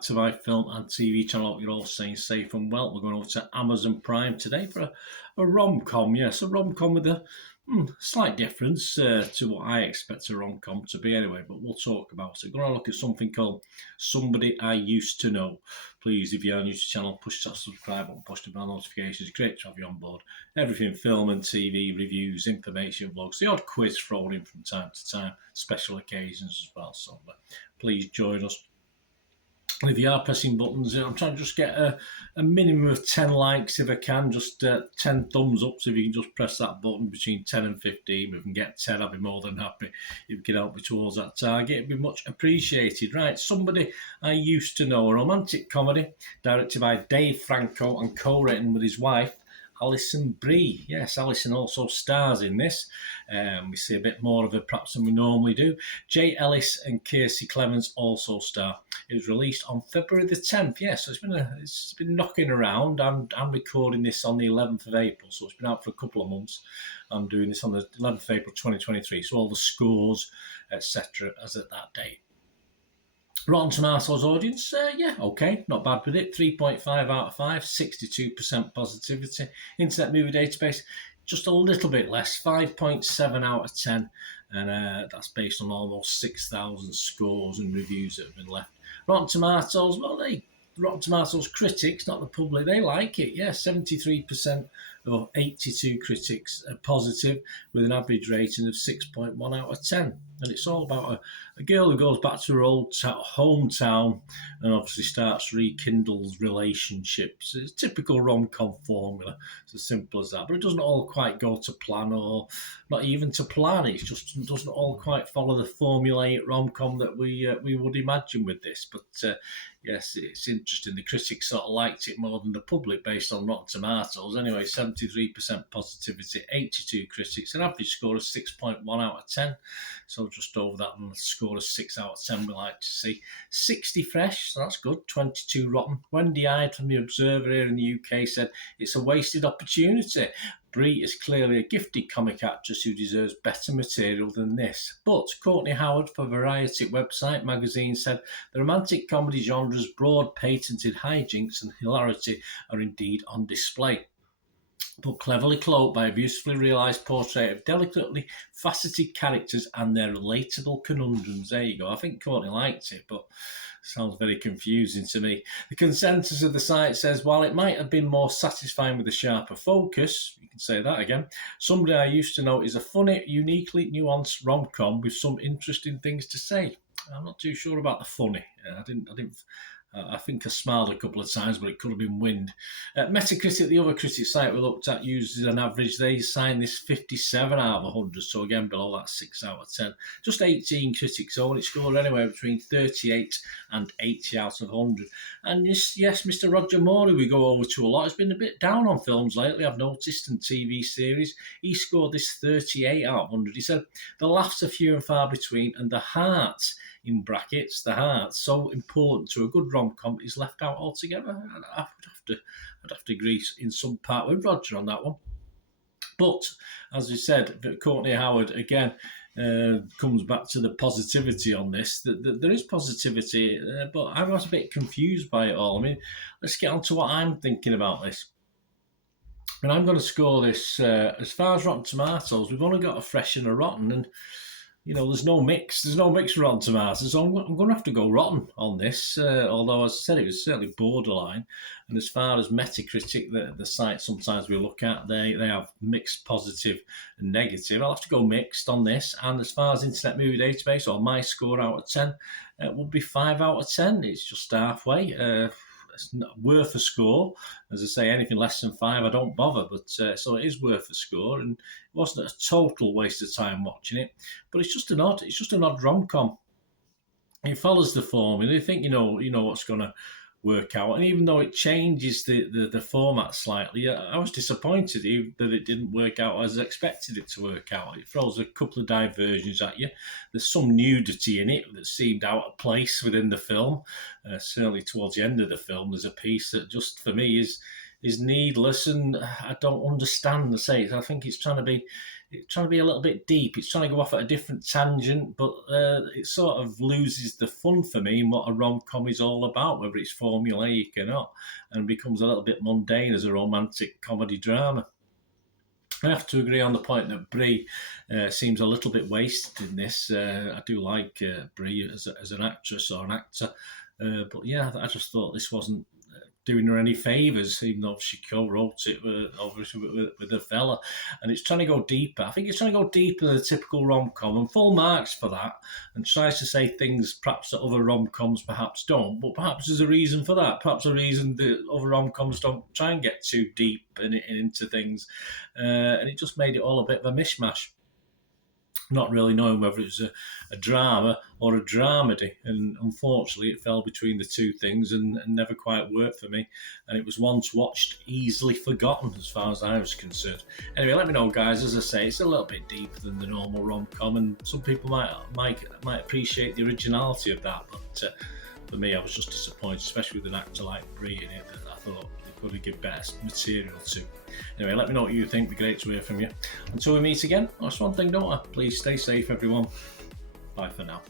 back to my film and TV channel. I hope you're all staying safe and well. We're going over to Amazon Prime today for a rom-com. Yes, a rom-com with a slight difference to what I expect a rom-com to be anyway, but we'll talk about it. We're going to look at something called Somebody I Used to Know. Please, if you are new to the channel, push that subscribe button, push the bell notifications. It's great to have you on board. Everything film and TV, reviews, information, vlogs, the odd quiz thrown in from time to time, special occasions as well. So please join us. And if you are pressing buttons, I'm trying to just get a minimum of 10 likes if I can, just 10 thumbs up. So if you can just press that button between 10 and 15, if we can get 10, I'll be more than happy. If you can help me towards that target, it'd be much appreciated. Right, Somebody I Used to Know, a romantic comedy directed by Dave Franco and co-written with his wife, Alison Brie. Yes, Alison also stars in this. We see a bit more of her perhaps than we normally do. Jay Ellis and Casey Clemens also star. It was released on February the 10th. Yes, so it's been knocking around. I'm recording this on the 11th of April, so it's been out for a couple of months. I'm doing this on the 11th of April 2023, so all the scores, etc., as at that date. Rotten Tomatoes audience, okay, not bad with it. 3.5 out of 5, 62% positivity. Internet Movie Database, just a little bit less, 5.7 out of 10. And that's based on almost 6,000 scores and reviews that have been left. Rotten Tomatoes, Rotten Tomatoes critics, not the public, they like it. Yeah, 73% of 82 critics are positive, with an average rating of 6.1 out of 10. And it's all about a girl who goes back to her old hometown and obviously starts rekindles relationships. It's a typical rom-com formula. It's as simple as that. But it doesn't all quite go to plan, or not even to plan. It just doesn't all quite follow the formulaic rom-com that we would imagine with this. But yes, it's interesting. The critics sort of liked it more than the public based on Rotten Tomatoes. Anyway, 73% positivity, 82 critics, an average score of 6.1 out of 10. So just over that, and a score of 6 out of 10 we like to see. 60 fresh, so that's good. 22 rotten. Wendy Hyde from The Observer here in the UK said it's a wasted opportunity. Brie is clearly a gifted comic actress who deserves better material than this. But Courtney Howard for Variety website magazine said the romantic comedy genre's broad patented hijinks and hilarity are indeed on display, but cleverly cloaked by a beautifully realised portrait of delicately faceted characters and their relatable conundrums. There you go. I think Courtney liked it, but sounds very confusing to me. The consensus of the site says, while it might have been more satisfying with a sharper focus, you can say that again, Somebody I Used to Know is a funny, uniquely nuanced rom-com with some interesting things to say. I'm not too sure about the funny. I think I smiled a couple of times, but it could have been wind. Metacritic, the other critic site we looked at, uses an average. They assigned this 57 out of 100, so again below that 6 out of 10. Just 18 critics own it, scored anywhere between 38 and 80 out of 100. And yes, Mr. Roger Moore, we go over to a lot, has been a bit down on films lately, I've noticed, and TV series. He scored this 38 out of 100. He said, the laughs are few and far between, and the heart, in brackets, the heart, so important to a good rom-com, is left out altogether. I'd have to agree in some part with Roger on that one. But as we said, Courtney Howard again comes back to the positivity on this. There is positivity, but I was a bit confused by it all. I mean, let's get on to what I'm thinking about this. And I'm going to score this as far as Rotten Tomatoes. We've only got a fresh and a rotten, and you know, there's no mix for Rotten Tomatoes, so I'm going to have to go rotten on this, although, as I said, it was certainly borderline. And as far as Metacritic, the site sometimes we look at, they have mixed positive and negative. I'll have to go mixed on this. And as far as Internet Movie Database, or my score out of 10, would be 5 out of 10. It's just halfway. It's not worth a score. As I say, anything less than 5, I don't bother. But so it is worth a score, and it wasn't a total waste of time watching it. But it's just an odd rom-com. It follows the formula. You think you know what's going to work out, and even though it changes the format slightly, I was disappointed that it didn't work out as I expected it to work out. It throws a couple of diversions at you. There's some nudity in it that seemed out of place within the film. Certainly towards the end of the film, there's a piece that just for me is is needless, and I don't understand the say. I think it's trying to be a little bit deep. It's trying to go off at a different tangent, but it sort of loses the fun for me in what a rom-com is all about, whether it's formulaic or not, and becomes a little bit mundane as a romantic comedy drama. I have to agree on the point that Brie seems a little bit wasted in this. I do like Brie as an actress or an actor, but yeah, I just thought this wasn't doing her any favours, even though she co-wrote it obviously with a fella, and it's trying to go deeper. I think it's trying to go deeper than a typical rom-com, and full marks for that, and tries to say things perhaps that other rom-coms perhaps don't, but perhaps there's a reason for that. Perhaps a reason that other rom-coms don't try and get too deep and into things, and it just made it all a bit of a mishmash. Not really knowing whether it was a drama or a dramedy, and unfortunately it fell between the two things and never quite worked for me, and it was once watched easily forgotten as far as I was concerned. Anyway, let me know, guys. As I say, it's a little bit deeper than the normal rom-com, and some people might appreciate the originality of that, but for me, I was just disappointed, especially with an actor like Brie in it, that I thought they could have given better material to. Anyway, let me know what you think. It'd be great to hear from you. Until we meet again, that's one thing, don't I? Please stay safe, everyone. Bye for now.